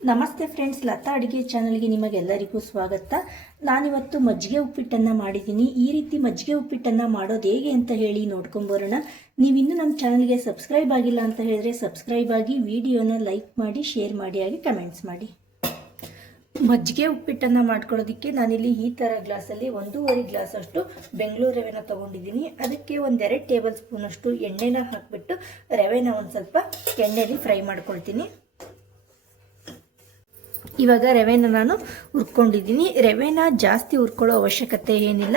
ನಮಸ್ತೆ ಫ್ರೆಂಡ್ಸ್, ಲತಾ ಅಡುಗೆ ಚಾನಲ್ಗೆ ನಿಮಗೆಲ್ಲರಿಗೂ ಸ್ವಾಗತ. ನಾನಿವತ್ತು ಮಜ್ಜಿಗೆ ಉಪ್ಪಿಟ್ಟನ್ನು ಮಾಡಿದ್ದೀನಿ. ಈ ರೀತಿ ಮಜ್ಜಿಗೆ ಉಪ್ಪಿಟ್ಟನ್ನು ಮಾಡೋದು ಹೇಗೆ ಅಂತ ಹೇಳಿ ನೋಡ್ಕೊಂಬರೋಣ. ನೀವಿನ್ನೂ ನಮ್ಮ ಚಾನಲ್ಗೆ ಸಬ್ಸ್ಕ್ರೈಬ್ ಆಗಿಲ್ಲ ಅಂತ ಹೇಳಿದ್ರೆ ಸಬ್ಸ್ಕ್ರೈಬ್ ಆಗಿ ವಿಡಿಯೋನ ಲೈಕ್ ಮಾಡಿ, ಶೇರ್ ಮಾಡಿ, ಹಾಗೆ ಕಮೆಂಟ್ಸ್ ಮಾಡಿ. ಮಜ್ಜಿಗೆ ಉಪ್ಪಿಟ್ಟನ್ನು ಮಾಡ್ಕೊಳ್ಳೋದಕ್ಕೆ ನಾನಿಲ್ಲಿ ಈ ಥರ ಗ್ಲಾಸಲ್ಲಿ ಒಂದೂವರೆ ಗ್ಲಾಸ್ ಅಷ್ಟು ಬೆಂಗಳೂರು ರವೆನ ತೊಗೊಂಡಿದ್ದೀನಿ. ಅದಕ್ಕೆ ಒಂದೆರಡು ಟೇಬಲ್ ಸ್ಪೂನಷ್ಟು ಎಣ್ಣೆನ ಹಾಕಿಬಿಟ್ಟು ರವೆನ ಒಂದು ಸ್ವಲ್ಪ ಎಣ್ಣೆಯಲ್ಲಿ ಫ್ರೈ ಮಾಡ್ಕೊಳ್ತೀನಿ. ಇವಾಗ ರವೆನ ನಾನು ಹುರ್ಕೊಂಡಿದ್ದೀನಿ. ರವೆನ ಜಾಸ್ತಿ ಹುರ್ಕೊಳ್ಳೋ ಅವಶ್ಯಕತೆ ಏನಿಲ್ಲ.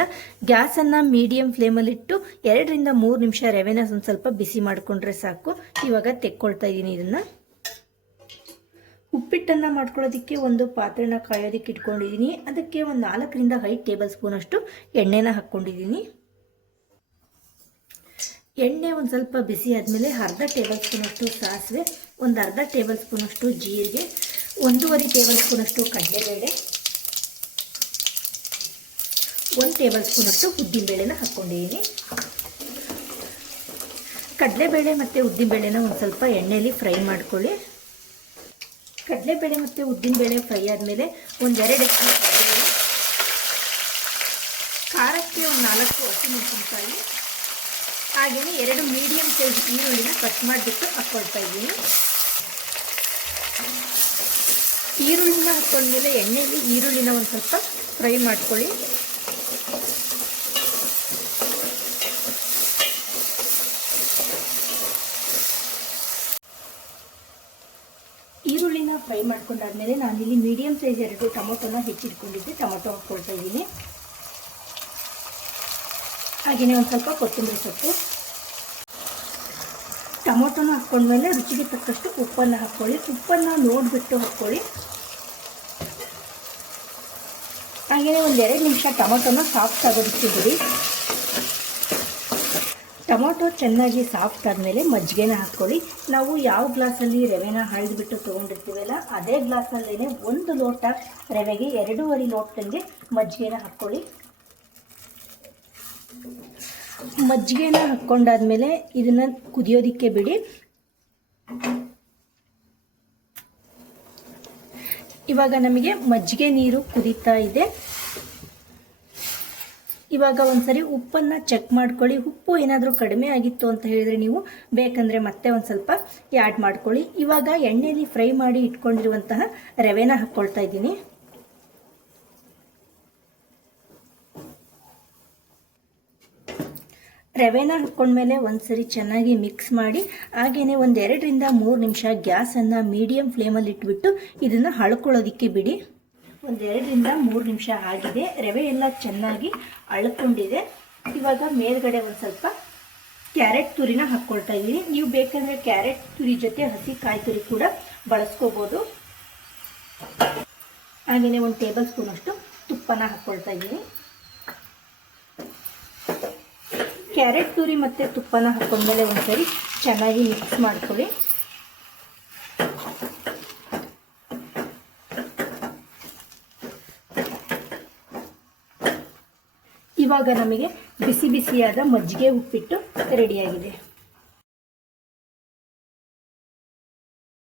ಗ್ಯಾಸನ್ನು ಮೀಡಿಯಂ ಫ್ಲೇಮಲ್ಲಿಟ್ಟು ಎರಡರಿಂದ ಮೂರು ನಿಮಿಷ ರವೆನ ಒಂದು ಸ್ವಲ್ಪ ಬಿಸಿ ಮಾಡಿಕೊಂಡ್ರೆ ಸಾಕು. ಇವಾಗ ತೆಕ್ಕೊಳ್ತಾ ಇದ್ದೀನಿ ಇದನ್ನು. ಉಪ್ಪಿಟ್ಟನ್ನು ಮಾಡ್ಕೊಳ್ಳೋದಕ್ಕೆ ಒಂದು ಪಾತ್ರೆನ ಕಾಯೋದಕ್ಕೆ ಇಟ್ಕೊಂಡಿದ್ದೀನಿ. ಅದಕ್ಕೆ ಒಂದು ನಾಲ್ಕರಿಂದ ಐದು ಟೇಬಲ್ ಸ್ಪೂನಷ್ಟು ಎಣ್ಣೆನ ಹಾಕ್ಕೊಂಡಿದ್ದೀನಿ. ಎಣ್ಣೆ ಒಂದು ಸ್ವಲ್ಪ ಬಿಸಿ ಆದಮೇಲೆ ಅರ್ಧ ಟೇಬಲ್ ಸ್ಪೂನಷ್ಟು ಸಾಸಿವೆ, ಒಂದು ಅರ್ಧ ಟೇಬಲ್ ಸ್ಪೂನಷ್ಟು ಜೀರಿಗೆ ಒಂದೂವರೆ ಟೇಬಲ್ ಸ್ಪೂನಷ್ಟು ಕಡಲೆಬೇಳೆ, ಒಂದು ಟೇಬಲ್ ಸ್ಪೂನಷ್ಟು ಉದ್ದಿನಬೇಳೆನ ಹಾಕ್ಕೊಂಡಿದ್ದೀನಿ ಕಡಲೆಬೇಳೆ ಮತ್ತು ಉದ್ದಿನಬೇಳೆನ ಒಂದು ಸ್ವಲ್ಪ ಎಣ್ಣೆಯಲ್ಲಿ ಫ್ರೈ ಮಾಡ್ಕೊಳ್ಳಿ. ಕಡಲೆಬೇಳೆ ಮತ್ತು ಉದ್ದಿನಬೇಳೆ ಫ್ರೈ ಆದಮೇಲೆ ಒಂದೆರಡು ಖಾರಕ್ಕೆ ಒಂದು ನಾಲ್ಕು ಹಸಿಮೆಣಸಿನಕಾಯಿ ಹಾಗೆಯೇ ಎರಡು ಮೀಡಿಯಮ್ ಸೈಜ್ ಈರುಳ್ಳಿನ ಕಟ್ ಮಾಡಿಬಿಟ್ಟು ಹಾಕ್ಕೊಳ್ತಾ ಇದ್ದೀನಿ. ಈರುಳ್ಳಿನ ಹಾಕ್ಕೊಂಡ್ಮೇಲೆ ಎಣ್ಣೆಯಲ್ಲಿ ಈರುಳ್ಳಿನ ಒಂದು ಸ್ವಲ್ಪ ಫ್ರೈ ಮಾಡ್ಕೊಳ್ಳಿ. ಈರುಳ್ಳಿನ ಫ್ರೈ ಮಾಡ್ಕೊಂಡಾದ್ಮೇಲೆ ನಾನಿಲ್ಲಿ ಮೀಡಿಯಂ ಸೈಜ್ ಎರಡು ಟೊಮೊಟೊನ ಹೆಚ್ಚಿಟ್ಕೊಂಡಿದ್ದೆ, ಟೊಮೊಟೊ ಹಾಕ್ಕೊಳ್ತಾ ಇದ್ದೀನಿ. ಹಾಗೆಯೇ ಒಂದು ಸ್ವಲ್ಪ ಕೊತ್ತಂಬರಿ ಸೊಪ್ಪು ಟೊಮೊಟೊನ ಹಾಕ್ಕೊಂಡ್ಮೇಲೆ ರುಚಿಗೆ ತಕ್ಕಷ್ಟು ಉಪ್ಪನ್ನು ಹಾಕ್ಕೊಳ್ಳಿ. ಉಪ್ಪನ್ನು ನೋಡಿಬಿಟ್ಟು ಹಾಕ್ಕೊಳ್ಳಿ. ಹಾಗೆಯೇ ಎರಡು ನಿಮಿಷ ಟೊಮೊಟೊನ ಸಾಫ್ಟ್ ಬಿಡಿ ಟೊಮೊಟೊ ಚೆನ್ನಾಗಿ ಸಾಫ್ಟ್ ಆದಮೇಲೆ ಮಜ್ಜಿಗೆನ ಹಾಕ್ಕೊಳ್ಳಿ. ನಾವು ಯಾವ ಗ್ಲಾಸಲ್ಲಿ ರವೆನ ಹಳಿದ್ಬಿಟ್ಟು ತೊಗೊಂಡಿರ್ತೀವಲ್ಲ, ಅದೇ ಗ್ಲಾಸಲ್ಲೇ ಒಂದು ಲೋಟ ರವೆಗೆ ಎರಡೂವರೆ ಲೋಟದಂಗೆ ಮಜ್ಜಿಗೆನ ಹಾಕ್ಕೊಳ್ಳಿ. ಮಜ್ಜಿಗೆನ ಹಾಕ್ಕೊಂಡಾದ್ಮೇಲೆ ಇದನ್ನು ಕುದಿಯೋದಕ್ಕೆ ಬಿಡಿ. ಇವಾಗ ನಮಗೆ ಮಜ್ಜಿಗೆ ನೀರು ಕುದೀತಾ ಇದೆ. ಇವಾಗ ಒಂದ್ಸರಿ ಉಪ್ಪನ್ನು ಚೆಕ್ ಮಾಡ್ಕೊಳ್ಳಿ. ಉಪ್ಪು ಏನಾದರೂ ಕಡಿಮೆ ಆಗಿತ್ತು ಅಂತ ಹೇಳಿದರೆ ನೀವು ಬೇಕಂದರೆ ಮತ್ತೆ ಒಂದು ಸ್ವಲ್ಪ ಆ್ಯಡ್ ಮಾಡ್ಕೊಳ್ಳಿ. ಇವಾಗ ಎಣ್ಣೆಯಲ್ಲಿ ಫ್ರೈ ಮಾಡಿ ಇಟ್ಕೊಂಡಿರುವಂತಹ ರವೆನ ಹಾಕ್ಕೊಳ್ತಾ ಇದ್ದೀನಿ. ರವೆನ ಹಾಕ್ಕೊಂಡ್ಮೇಲೆ ಒಂದ್ಸರಿ ಚೆನ್ನಾಗಿ ಮಿಕ್ಸ್ ಮಾಡಿ ಹಾಗೆಯೇ ಒಂದೆರಡರಿಂದ ಮೂರು ನಿಮಿಷ ಗ್ಯಾಸನ್ನು ಮೀಡಿಯಂ ಫ್ಲೇಮಲ್ಲಿ ಇಟ್ಬಿಟ್ಟು ಇದನ್ನು ಹಳ್ಕೊಳ್ಳೋದಕ್ಕೆ ಬಿಡಿ. ಒಂದೆರಡರಿಂದ ಮೂರು ನಿಮಿಷ ಆಗಿದೆ. ರವೆ ಎಲ್ಲ ಚೆನ್ನಾಗಿ ಅಳ್ಕೊಂಡಿದೆ. ಇವಾಗ ಮೇಲ್ಗಡೆ ಒಂದು ಸ್ವಲ್ಪ ಕ್ಯಾರೆಟ್ ತುರಿನ ಹಾಕ್ಕೊಳ್ತಾ ಇದ್ದೀನಿ. ನೀವು ಬೇಕಂದರೆ ಕ್ಯಾರೆಟ್ ತುರಿ ಜೊತೆ ಹಸಿ ಕಾಯಿ ತುರಿ ಕೂಡ ಬಳಸ್ಕೋಬೋದು. ಹಾಗೆಯೇ ಒಂದು ಟೇಬಲ್ ಸ್ಪೂನಷ್ಟು ತುಪ್ಪನ ಹಾಕ್ಕೊಳ್ತಾ ಇದ್ದೀನಿ. ಕ್ಯಾರೆಟ್ ತುರಿ ಮತ್ತು ತುಪ್ಪನ ಹಾಕೊಂಡ್ಮೇಲೆ ಒಂದ್ಸರಿ ಚೆನ್ನಾಗಿ ಮಿಕ್ಸ್ ಮಾಡ್ಕೊಳ್ಳಿ. ಇವಾಗ ನಮಗೆ ಬಿಸಿ ಬಿಸಿಯಾದ ಮಜ್ಜಿಗೆ ಉಪ್ಪಿಟ್ಟು ರೆಡಿಯಾಗಿದೆ